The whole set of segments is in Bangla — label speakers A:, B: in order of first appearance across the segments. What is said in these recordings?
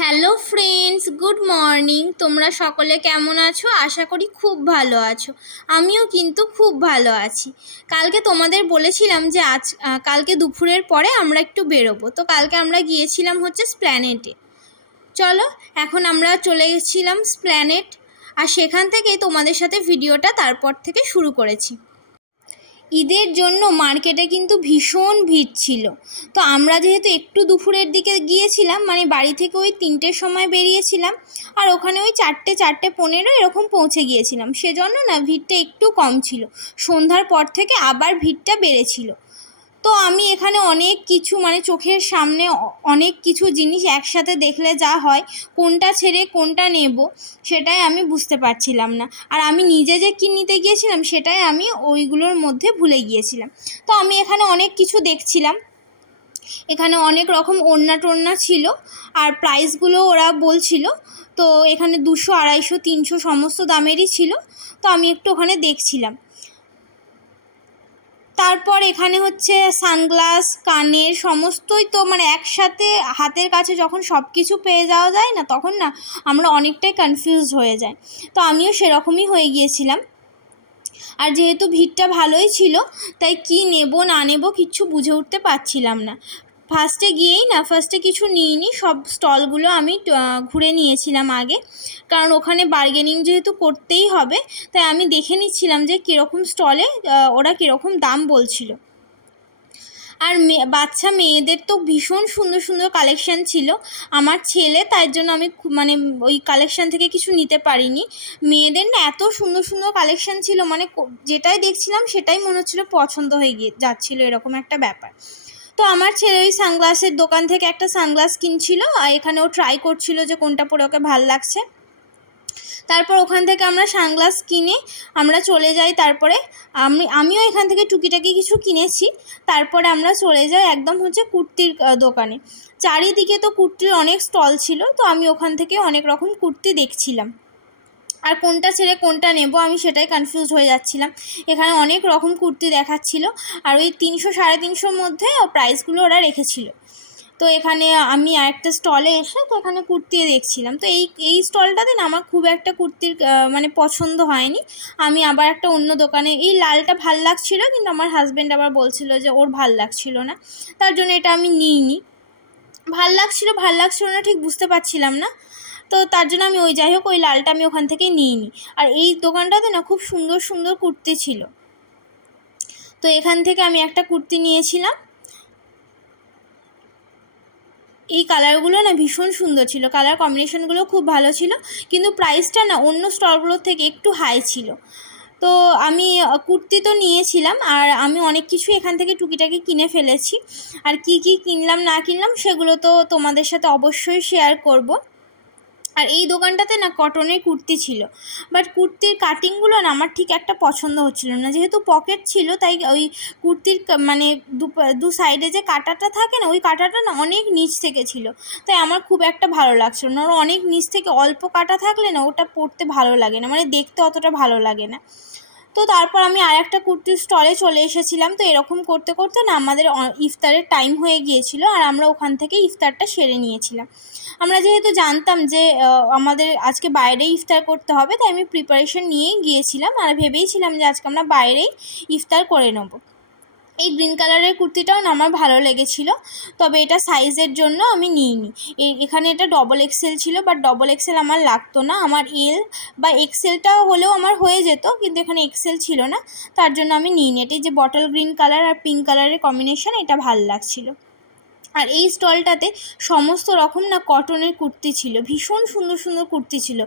A: হ্যালো ফ্রেন্ডস গুড মর্নিং তোমরা সকলে কেমন আছো? আশা করি খুব ভালো আছো। আমিও কিন্তু খুব ভালো আছি। কালকে তোমাদের বলেছিলাম যে আজ কালকে দুপুরের পরে আমরা একটু বেরোবো। তো কালকে আমরা গিয়েছিলাম হচ্ছে স্প্ল্যানেটে চলো, এখন আমরা চলে গেছিলাম স্প্ল্যানেট আর সেখান থেকেই তোমাদের সাথে ভিডিওটা তারপর থেকে শুরু করেছি। ঈদের জন্য মার্কেটে কিন্তু ভীষণ ভিড় ছিল। তো আমরা যেহেতু একটু দুপুরের দিকে গিয়েছিলাম মানে বাড়ি থেকে ওই তিনটের সময় বেরিয়েছিলাম আর ওখানে ওই চারটে চারটে পনেরো এরকম পৌঁছে গিয়েছিলাম। সেজন্য না ভিড়টা একটু কম ছিল। সন্ধ্যার পর থেকে আবার ভিড়টা বেড়েছিল। তো আমি এখানে অনেক কিছু মানে চোখের সামনে অনেক কিছু জিনিস একসাথে দেখলে যা হয়, কোনটা ছেড়ে কোনটা নেব, সেটাই আমি বুঝতে পারছিলাম না। আর আমি নিজে যে কী নিতে গিয়েছিলাম, সেটাই আমি ওইগুলোর মধ্যে ভুলে গিয়েছিলাম। তো আমি এখানে অনেক কিছু দেখছিলাম। এখানে অনেক রকম ওড়না টোড়না ছিল, আর প্রাইসগুলো ওরা বলছিল। তো এখানে দুশো, আড়াইশো, তিনশো সমস্ত দামেরই ছিল। তো আমি একটু ওখানে দেখছিলাম। তারপর এখানে হচ্ছে সানগ্লাস, কানের সমস্তই তো মানে একসাথে হাতের কাছে যখন সব কিছু পেয়ে যাওয়া যায় না, তখন না আমরা অনেকটাই কনফিউজ হয়ে যাই। তো আমিও সেরকমই হয়ে গিয়েছিলাম। আর যেহেতু ভিড়টা ভালোই ছিল, তাই কি নেব না নেব কিচ্ছু বুঝে উঠতে পারছিলাম না। ফার্স্টে গিয়েই না ফার্স্টে কিছু নিইনি, সব স্টলগুলো আমি ঘুরে নিয়েছিলাম আগে। কারণ ওখানে বার্গেনিং যেহেতু করতেই হবে, তাই আমি দেখে নিচ্ছিলাম যে কীরকম স্টলে ওরা কীরকম দাম বলছিল। আর বাচ্চা মেয়েদের তো ভীষণ সুন্দর সুন্দর কালেকশান ছিল। আমার ছেলে, তাই জন্য আমি মানে ওই কালেকশান থেকে কিছু নিতে পারিনি। মেয়েদের না এত সুন্দর সুন্দর কালেকশান ছিল মানে যেটাই দেখছিলাম সেটাই মনে হচ্ছিল পছন্দ হয়ে গিয়ে, যাচ্ছিল এরকম একটা ব্যাপার। তো আমার ছেলে ওই সানগ্লাসের দোকান থেকে একটা সানগ্লাস কিনছিল, আর এখানে ও ট্রাই করছিল যে কোনটা পরে ওকে ভালো লাগছে। তারপর ওখান থেকে আমরা সানগ্লাস কিনে আমরা চলে যাই, তারপরে আমি, আমিও এখান থেকে টুকিটাকি কিছু কিনেছি, তারপরে আমরা চলে যাই একদম হচ্ছে কুর্তির দোকানে। চারিদিকে তো কুর্তির অনেক স্টল ছিল, তো আমি ওখান থেকে অনেক রকম কুর্তি দেখছিলাম। আর কোনটা ছেড়ে কোনটা নেব আমি সেটাই কনফিউজ হয়ে যাচ্ছিলাম। এখানে অনেক রকম কুর্তি দেখাচ্ছিল আর ওই তিনশো সাড়ে তিনশোর মধ্যে প্রাইসগুলো ওরা রেখেছিল। তো এখানে আমি আরেকটা স্টলে এসে তো এখানে কুর্তি দেখছিলাম। তো এই এই স্টলটাতে না আমার খুব একটা কুর্তির মানে পছন্দ হয়নি। আমি আবার একটা অন্য দোকানে, এই লালটা ভালো লাগছিল কিন্তু আমার হাজব্যান্ড আবার বলছিল যে ওর ভালো লাগছিল না। তার জন্য এটা আমি নিইনি। ভালো লাগছিল ভালো লাগছিল না ঠিক বুঝতে পারছিলাম না। তো তার জন্য আমি ওই যাই হোক, ওই লালটা আমি ওখান থেকে নিইনি। আর এই দোকানটাতে না খুব সুন্দর সুন্দর কুর্তি ছিল। তো এখান থেকে আমি একটা কুর্তি নিয়েছিলাম। এই কালারগুলো না ভীষণ সুন্দর ছিল। কালার কম্বিনেশনগুলো খুব ভালো ছিল। কিন্তু প্রাইসটা না অন্য স্টলগুলোর থেকে একটু হাই ছিল। তো আমি কুর্তি তো নিয়েছিলাম আর আমি অনেক কিছু এখান থেকে টুকিটাকি কিনে ফেলেছি। আর কি কি কিনলাম না কিনলাম সেগুলো তো তোমাদের সাথে অবশ্যই শেয়ার করব। আর এই দোকানটাতে না কটনের কুর্তি ছিল। বাট কুর্তির কাটিংগুলো না আমার ঠিক একটা পছন্দ হচ্ছিল না। যেহেতু পকেট ছিল, তাই ওই কুর্তির মানে দু সাইডে যে কাটাটা থাকে না, ওই কাটাটা না অনেক নিচ থেকে ছিল। তাই আমার খুব একটা ভালো লাগছিল না। ওর অনেক নিচ থেকে অল্প কাটা থাকলে না ওটা পরতে ভালো লাগে না। মানে দেখতে অতটা ভালো লাগে না। তো তারপর আমি আর একটা কুর্তির স্টলে চলে এসেছিলাম। তো এরকম করতে করতে না আমাদের ইফতারের টাইম হয়ে গিয়েছিল আর আমরা ওখান থেকে ইফতারটা সেরে নিয়েছিলাম। আমরা যেহেতু জানতাম যে আমাদের আজকে বাইরে ইফতার করতে হবে, তাই আমি প্রিপারেশন নিয়েই গিয়েছিলাম আর ভেবেইছিলাম যে আজকে আমরা বাইরেই ইফতার করে নেব। এই গ্রিন কালারের কুর্তিটাও না আমার ভালো লেগেছিলো, তবে এটা সাইজের জন্য আমি নিইনি। এখানে এটা ডবল এক্সেল ছিল বাট ডবল এক্সেল আমার লাগতো না। আমার এল বা এক্সেলটা হলেও আমার হয়ে যেত, কিন্তু এখানে এক্সেল ছিল না, তার জন্য আমি নিইনি। এটি যে বটল গ্রিন কালার আর পিঙ্ক কালারের কম্বিনেশন এটা ভালো লাগছিল। আর এই স্টলটাতে সমস্ত রকম না কটনের কুর্তি ছিল, ভীষণ সুন্দর সুন্দর কুর্তি ছিল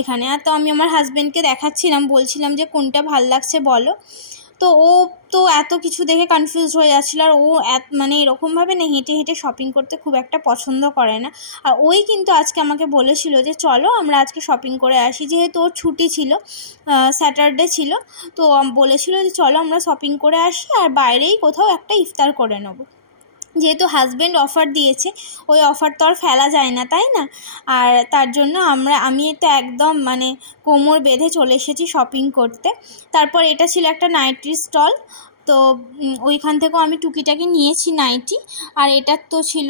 A: এখানে। আর তো আমি আমার হাজব্যান্ডকে দেখাচ্ছিলাম, বলছিলাম যে কোনটা ভালো লাগছে বলো। তো ও তো এত কিছু দেখে কনফিউজ হয়ে যাচ্ছিল আর ও এত মানে এরকমভাবে না হেঁটে হেঁটে শপিং করতে খুব একটা পছন্দ করে না। আর ওই কিন্তু আজকে আমাকে বলেছিল যে, চলো আমরা আজকে শপিং করে আসি। যেহেতু ওর ছুটি ছিল স্যাটারডে ছিল, তো বলেছিলো বলেছিল যে, চলো আমরা শপিং করে আসি আর বাইরেই কোথাও একটা ইফতার করে নেব। যেহেতু হাজব্যান্ড অফার দিয়েছে, ওই অফার তো আর ফেলা যায় না, তাই না? আর তার জন্য আমরা, আমি তো একদম মানে কোমর বেঁধে চলে এসেছি শপিং করতে। তারপর এটা ছিল একটা নাইটির স্টল তো ওইখান থেকেও আমি টুকিটাকি নিয়েছি নাইটি আর এটার তো ছিল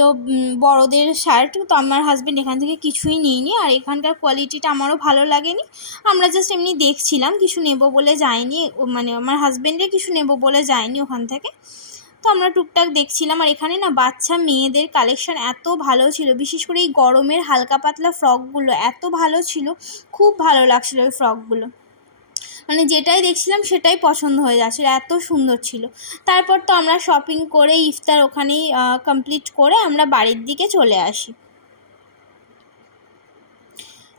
A: বড়দের শার্ট তো আমার হাজব্যান্ড এখান থেকে কিছুই নিইনি, আর এখানকার কোয়ালিটিটা আমারও ভালো লাগেনি। আমরা জাস্ট এমনি দেখছিলাম, কিছু নেব বলে যাইনি, ও মানে আমার হাজব্যান্ডের কিছু নেব বলে যায়নি ওখান থেকে। তো আমরা টুকটাক দেখছিলাম আর এখানে না বাচ্চা মেয়েদের কালেকশান এত ভালো ছিল। বিশেষ করে এই গরমের হালকা পাতলা ফ্রকগুলো এত ভালো ছিল, খুব ভালো লাগছিল ওই ফ্রকগুলো মানে যেটাই দেখছিলাম সেটাই পছন্দ হয়ে যাচ্ছিল, এত সুন্দর ছিল। তারপর তো আমরা শপিং করে ইফতার ওখানেই কমপ্লিট করে আমরা বাড়ির দিকে চলে আসি।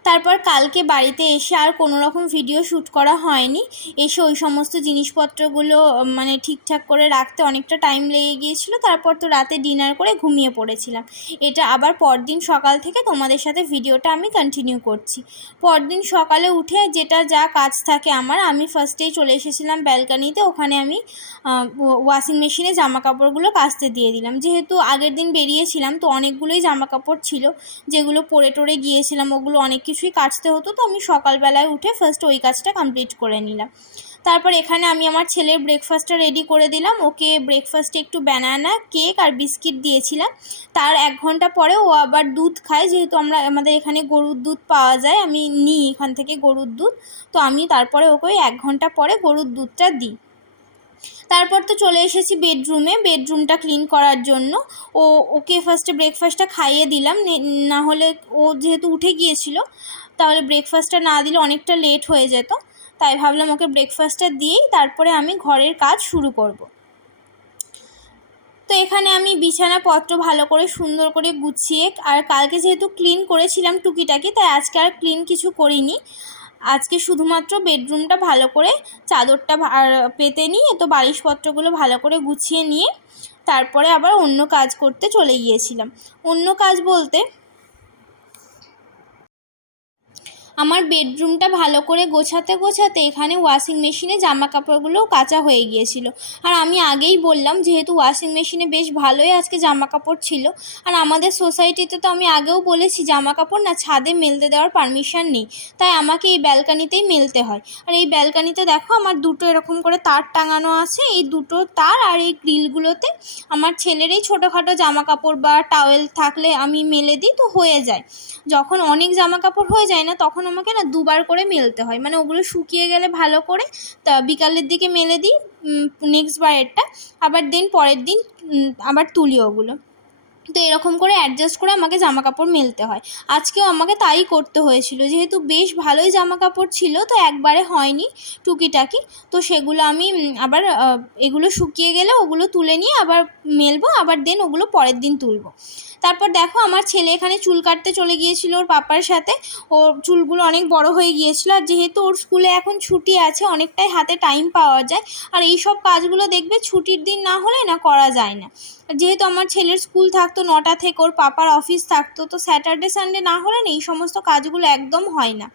A: তারপর কালকে বাড়িতে এসে আর কোনো রকম ভিডিও শ্যুট করা হয়নি। এসে ওই সমস্ত জিনিসপত্রগুলো মানে ঠিকঠাক করে রাখতে অনেকটা টাইম লেগে গিয়েছিল। তারপর তো রাতে ডিনার করে ঘুমিয়ে পড়েছিলাম। এটা আবার পরদিন সকাল থেকে তোমাদের সাথে ভিডিওটা আমি কন্টিনিউ করছি। পরদিন সকালে উঠে যেটা যা কাজ থাকে আমার, আমি ফার্স্টেই চলে এসেছিলাম ব্যালকানিতে ওখানে আমি ওয়াশিং মেশিনে জামা কাপড়গুলো কাচতে দিয়ে দিলাম। যেহেতু আগের দিন বেরিয়েছিলাম, তো অনেকগুলোই জামা কাপড় ছিল। যেগুলো পরে টরে গিয়েছিলাম, ওগুলো অনেক কিছুই কাচতে হতো, তো আমি সকালবেলায় উঠে ফার্স্ট ওই কাজটা কমপ্লিট করে নিলাম। তারপর এখানে আমি আমার ছেলের ব্রেকফাস্টটা রেডি করে দিলাম। ওকে ব্রেকফাস্টে একটু ব্যানানা কেক আর বিস্কিট দিয়েছিলাম। তার এক ঘণ্টা পরে ও আবার দুধ খায়, যেহেতু আমরা, আমাদের এখানে গরুর দুধ পাওয়া যায়, আমি নিই এখান থেকে গরুর দুধ। তো আমি তারপরে ওকে এক ঘণ্টা পরে গরুর দুধটা দিই। তারপর তো চলে এসেছি বেডরুমে, বেডরুমটা ক্লিন করার জন্য। ও, ওকে ফার্স্টে ব্রেকফাস্টটা খাইয়ে দিলাম, নে- হলে ও যেহেতু উঠে গিয়েছিল, তাহলে ব্রেকফাস্টটা না দিলে অনেকটা লেট হয়ে যেত। তাই ভাবলাম ওকে ব্রেকফাস্টটা দিয়েই তারপরে আমি ঘরের কাজ শুরু করব। তো এখানে আমি বিছানাপত্র ভালো করে সুন্দর করে গুছিয়ে, আর কালকে যেহেতু ক্লিন করেছিলাম টুকিটাকি, তাই আজকে আর ক্লিন কিছু করিনি। আজকে শুধুমাত্র বেডরুমটা ভালো করে চাদরটা পেতে নিয়ে, তো বালিশপত্রগুলো ভালো করে গুছিয়ে নিয়ে তারপরে আবার অন্য কাজ করতে চলে গিয়েছিলাম। অন্য কাজ বলতে আমার বেডরুমটা ভালো করে গোছাতে গোছাতে এখানে ওয়াশিং মেশিনে জামা কাপড়গুলোও কাচা হয়ে গিয়েছিল। আর আমি আগেই বললাম, যেহেতু ওয়াশিং মেশিনে বেশ ভালোই আজকে জামা কাপড় ছিল, আর আমাদের সোসাইটিতে তো আমি আগেও বলেছি জামা কাপড় না ছাদে মেলতে দেওয়ার পারমিশন নেই, তাই আমাকে এই ব্যালকানিতেই মেলতে হয়। আর এই ব্যালকানিতে দেখো আমার দুটো এরকম করে তার টাঙানো আছে, এই দুটো তার আর এই গ্রিলগুলোতে আমার ছেলের এই ছোটোখাটো জামা কাপড় বা টাওয়েল থাকলে আমি মেলে দিই, তো হয়ে যায়। যখন অনেক জামা কাপড় হয়ে যায় না, তখন আমাকে না দুবার করে মেলতে হয়। মানে ওগুলো শুকিয়ে গেলে ভালো করে তা বিকালের দিকে মেলে দিই নেক্সট বারেরটা। আবার দেন পরের দিন আবার তুলি ওগুলো। তো এরকম করে অ্যাডজাস্ট করে আমাকে জামা কাপড় মেলতে হয়। আজকেও আমাকে তাই করতে হয়েছিল। যেহেতু বেশ ভালোই জামা কাপড় ছিল, তো একবারে হয়নি টুকিটাকি। তো সেগুলো আমি আবার এগুলো শুকিয়ে গেলে ওগুলো তুলে নিয়ে আবার মেলবো, আবার দেন ওগুলো পরের দিন তুলবো। তারপর দেখো আমার ছেলে এখানে চুল কাটতে চলে গিয়েছিল ওর পাপার সাথে। ওর চুলগুলো অনেক বড় হয়ে গিয়েছিল আর যেহেতু ওর স্কুলে এখন ছুটি আছে, অনেকটাই হাতে টাইম পাওয়া যায়। আর এই সব কাজগুলো দেখবে ছুটির দিন না হলে না করা যায় না। যেহেতু আমার ছেলের স্কুল থাকতো নটা থেকে, ওর পাপার অফিস থাকতো, তো স্যাটারডে সানডে না হলে না এই সমস্ত কাজগুলো একদম হয় না।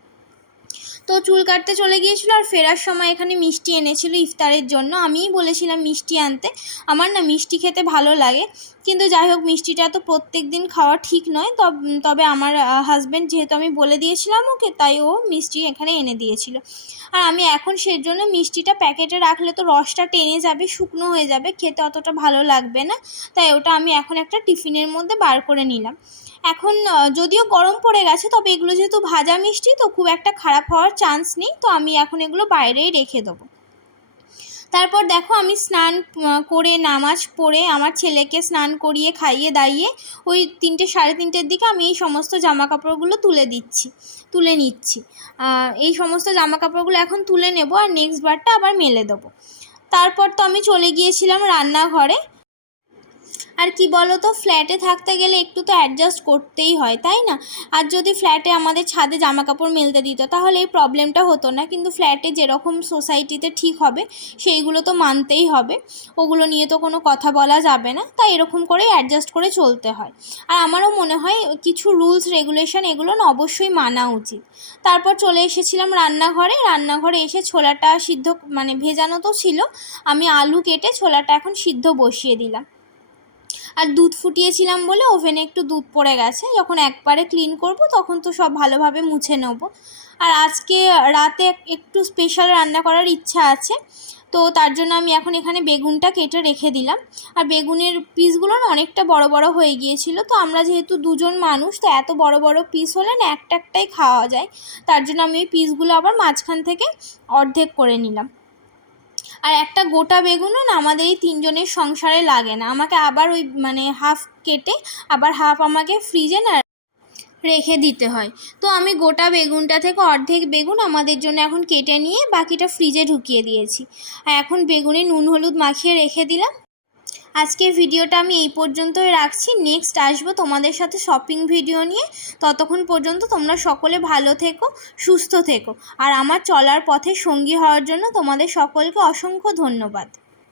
A: তো চুল কাটতে চলে গিয়েছিল আর ফেরার সময় এখানে মিষ্টি এনেছিল ইফতারের জন্য। আমিই বলেছিলাম মিষ্টি আনতে। আমার না মিষ্টি খেতে ভালো লাগে। কিন্তু যাই হোক, মিষ্টিটা তো প্রত্যেক দিন খাওয়া ঠিক নয়। তবে আমার হাজব্যান্ড যেহেতু আমি বলে দিয়েছিলাম ওকে, তাই ও মিষ্টি এখানে এনে দিয়েছিল। আর আমি এখন সেজন্য মিষ্টিটা প্যাকেটে রাখলে তো রসটা টেনে যাবে, শুকনো হয়ে যাবে, খেতে অতটা ভালো লাগবে না। তাই ওটা আমি এখন একটা টিফিনের মধ্যে বার করে নিলাম। এখন যদিও গরম পড়ে গেছে, তবে এগুলো যেহেতু ভাজা মিষ্টি, তো খুব একটা খারাপ হওয়ার চান্স নেই, তো আমি এখন এগুলো বাইরেই রেখে দেবো। তারপর দেখো আমি স্নান করে নামাজ পড়ে আমার ছেলেকে স্নান করিয়ে খাইয়ে দাইয়ে ওই তিনটে, সাড়ে তিনটের দিকে আমি এই সমস্ত জামা কাপড়গুলো তুলে দিচ্ছি, তুলে নিচ্ছি। এই সমস্ত জামা কাপড়গুলো এখন তুলে নেব আর নেক্সট বারটা আবার মেলে দেবো। তারপর তো আমি চলে গিয়েছিলাম রান্নাঘরে আর কি বলো তো ফ্ল্যাটে থাকতে গেলে একটু তো অ্যাডজাস্ট করতেই হয়, তাই না? আর যদি ফ্ল্যাটে আমাদের ছাদে জামা কাপড় মেলতে দিত, তাহলে এই প্রবলেমটা হতো না। কিন্তু ফ্ল্যাটে যেরকম সোসাইটিতে ঠিক হবে, সেইগুলো তো মানতেই হবে। ওগুলো নিয়ে তো কোনো কথা বলা যাবে না, তাই এরকম করেই অ্যাডজাস্ট করে চলতে হয়। আর আমারও মনে হয়, কিছু রুলস রেগুলেশন এগুলো না অবশ্যই মানা উচিত। তারপর চলে এসেছিলাম রান্নাঘরে। রান্নাঘরে এসে ছোলাটা সিদ্ধ মানে ভেজানো তো ছিল। আমি আলু কেটে ছোলাটা এখন সিদ্ধ বসিয়ে দিলাম। আর দুধ ফুটিয়েছিলাম বলে ওভেনে একটু দুধ পড়ে গেছে। যখন একবারে ক্লিন করব, তখন তো সব ভালোভাবে মুছে নেব। আর আজকে রাতে একটু স্পেশাল রান্না করার ইচ্ছা আছে। তো তার জন্য আমি এখন এখানে বেগুনটা কেটে রেখে দিলাম। আর বেগুনের পিসগুলো না অনেকটা বড় বড় হয়ে গিয়েছিল। তো আমরা যেহেতু দুজন মানুষ, তো এত বড় বড় পিস হলে না একটা একটাই খাওয়া যায়। তার জন্য আমি ওই পিসগুলো আবার মাঝখান থেকে অর্ধেক করে নিলাম। আর একটা গোটা বেগুনও না আমাদের এই তিনজনের সংসারে লাগে না। আমাকে আবার ওই মানে হাফ কেটে আবার হাফ আমাকে ফ্রিজে না রেখে দিতে হয়। তো আমি গোটা বেগুনটা থেকে অর্ধেক বেগুন আমাদের জন্য এখন কেটে নিয়ে বাকিটা ফ্রিজে ঢুকিয়ে দিয়েছি। আর এখন বেগুনে নুন, হলুদ মাখিয়ে রেখে দিলাম। আজকের ভিডিওটা আমি এই পর্যন্তই রাখছি। নেক্সট আসব তোমাদের সাথে শপিং ভিডিও নিয়ে। ততক্ষণ পর্যন্ত তোমরা সকলে ভালো থেকো, সুস্থ থেকো। আর আমার চলার পথে সঙ্গী হওয়ার জন্য তোমাদের সকলকে অসংখ্য ধন্যবাদ।